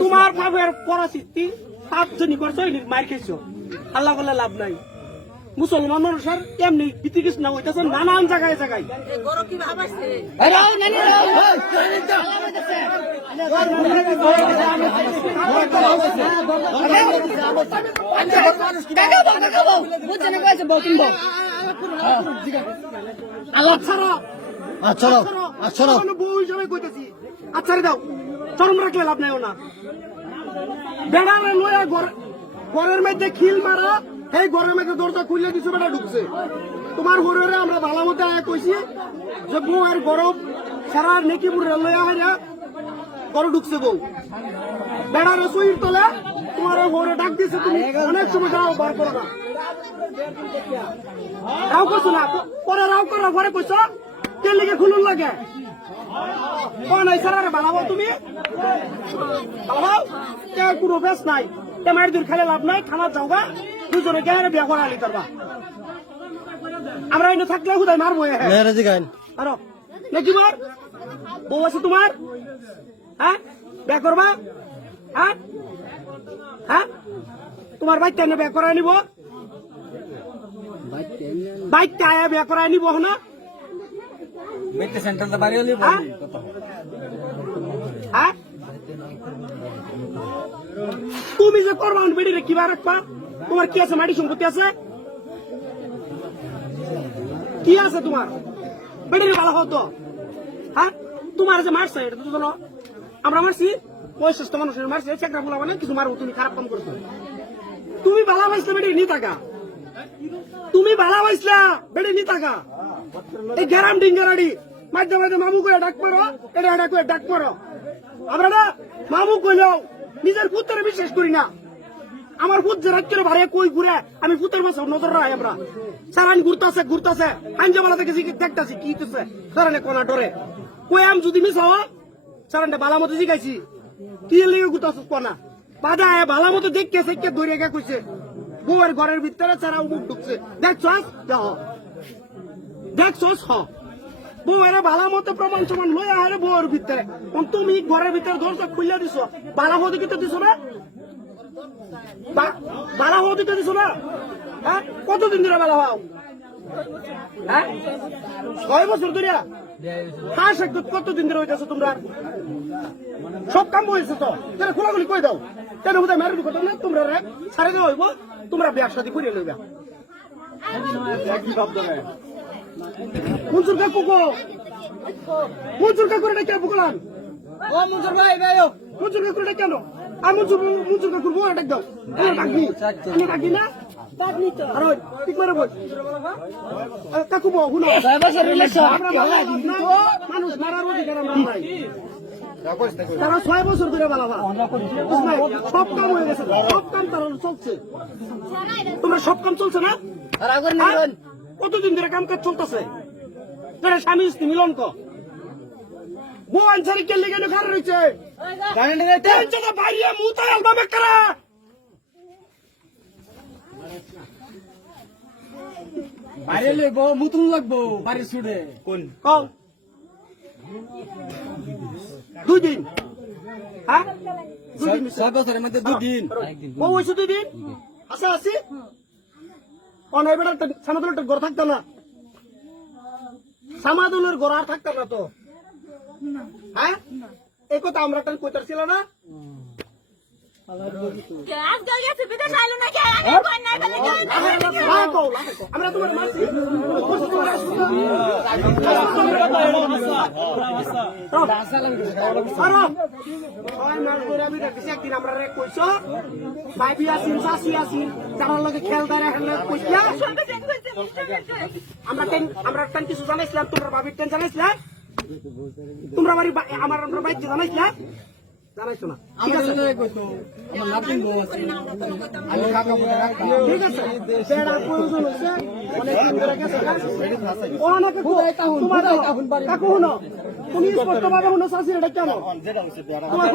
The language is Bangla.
তোমার বাপের পরাশক্তি পাঁচজনই করছ মার খেয়েছো। আল্লাহ বলে লাভ নাই। মুসলমান মানুষের এমনি বিতিকৃষ্ণ হইতেছে নানান জায়গায় জায়গায়। আল্লাহ ছাড়া আচ্ছা আচ্ছা এখনও বউ হিসাবে কইতেছি। আচ্ছা রে দাও চরম রাখলে লাভ নাই না বেড়ালে লয়া ঘর ঘরের মধ্যে খিল মারা এই ঘরের মধ্যে দরজা খুললে দিছো বেটা ঢুকছে। তোমার ঘরে আমরা ভালো মতো আয়া কইছি যে বউ আর গরম সারা নেকি বুড়ে লয়া হাইরা ঘরে ঢুকছে বউ। বেড়া রসুইর তলে তোমার ঘরে ডাক দিছে তুমি অনেক সময় যাও বার করো না। রাও করছ না? পরে রাও করো ঘরে কইছো? কে লিগে খুলুন লাগে? কোন এই সারা বানাবো তুমি? বানাবো কে কোনো বেশ নাই। কে মায়ের দূর খেলে লাভ নাই খানা যাওগা দুজনে কে বিয়া করা আলি করবা আমরা এনে থাকলে হুদাই মারবো এ মেয়েরাজি গাইন আরও। নাকি মার? বউ আছে তোমার? হ্যাঁ? বিয়া করবা? হ্যাঁ? হ্যাঁ? তোমার বাইকটা এনে বিয়া করাই নিব। বাইকটা আয়া বিয়া করাই নিব না বেটে সেন্টারটা বাড়ি হলি হ্যাঁ? হ্যাঁ? তুমি যে করবা বেড়ি রে কিবা রাখবা? তোমার কি আছে? মাটি সম্পত্তি আছে? কি আছে তোমার? বেড়ি রে ভালো হতো হ্যাঁ? তোমার যে মারছে, এটা তো আমরা মারছি বয়সস্থ মানুষের মারছে চেকরা বলা মানে কিছু মারবো, তুমি খারাপ কাম করছ। তুমি ভালো পাইছিলে বেড়ি নি টাকা তুমি ভালো পাইছিলা বেড়ি নি টাকা এই গ্যারাম ডিঙ্গারাডি মাঝে মাঝে মামু করে ডাক মারো, এটা এটা করে ডাক মারো। আমরা না মামু কইলেও নিজের পুত্রের বিশ্বাস করি না। আমার পুত যে রাত্রে ভারে কই ঘুরে, আমি পুত্রের মাসে নজর রাখি আমরা। সারান ঘুরতাছে ঘুরতাছে। আঞ্জামালা থেকে দেখতাছি, কি হইতেছে? সারানে কোনা ডরে। কই আম যদি মিস হওয়া সারানটা বালা মতো জিগাইছি। কি লিগে ঘুরতাছিস কোনা? বাদা আয়া বালা মতো দেখতে সেকে ধরে গে কইছে, বউয়ের ঘরের ভিতরে সারা মুখ ঢুকছে। দেখছস? দেখ। দেখছস হ বালা মতো প্রমাণ সমান লই আরে বউয়ের ভিতরে। তুমি ঘরের ভিতরে দরজা খুলে দিছ, বালা হতে দিছ না? বালা হতে কিতে দিছ না? হ্যাঁ? কতদিন ধরে বালা হও হ্যাঁ? ছয় বছর ধরে হাঁস একদম কতদিন ধরে হইতেছো তোমরা? সব কাম হয়েছে তো? কেন খোলাগুলি কই দাও। কেন বোধহয় মেরের কথা না? তোমরা সারে দেওয়া হইব, তোমরা বিয়ার সাথে করিয়ে লইবা। মনসুর কাকু। কো মনসুর কাকু রে কে বুকলান ও মঞ্জুর ভাই ভাই মনসুর কাকু রে কেন আর মনসুর মনসুর কাকুর বউ ডাক দাও এনে ডাকবি। এনে ডাকবি না? ডাকবি তো আর ওই ঠিক করে বল। কাকু বউ হুনো আমরা বালা দিই না, মানুষ মারার অধিকার আমরা নাই। তারা ছয় বছর ধরে বালা বা সব কাম হয়ে গেছে। সব কাম তারা চলছে। তোমরা সব কাম চলছে না? হ্যাঁ? কতদিন ধরে কাম কাজ চলতেছে? তারা স্বামী স্ত্রী মিলন বউ আনসারি কে লেগে খারাপ রয়েছে বাইরে মুতায় আলবা বেকারা বাইরে লইব মুতুন লাগবো বাড়ি ছুড়ে কোন? কও। দুই দিন হ্যাঁ? দুই দিন ছয় বছরের মধ্যে দুদিন। বউ হয়েছে দুই দিন আছে আছি? অনেক বেটার সামাদুলের ঘর থাকতো না। সামাদুলের আর থাকতো না তো। হ্যাঁ? এই কথা আমরা একটা না? যাই লাগাই কও, লাগাই কও। আমরা তোমার মারছি। আমরা টেন কিছু জানাইছিলাম। তোমরা ভাবির টেন জানাইছিলাম। তোমরা আমরা বাইক জানাইছিলাম। জানাইছো না। ঠিক আছে? ঠিক আছে? বেড়া প্রয়োজন হচ্ছে অনেক দিন ধরে গেছে অনেকে তোমার কাকু শুনো তুমি স্পষ্ট ভাবে শুনো এটা কেন? তোমার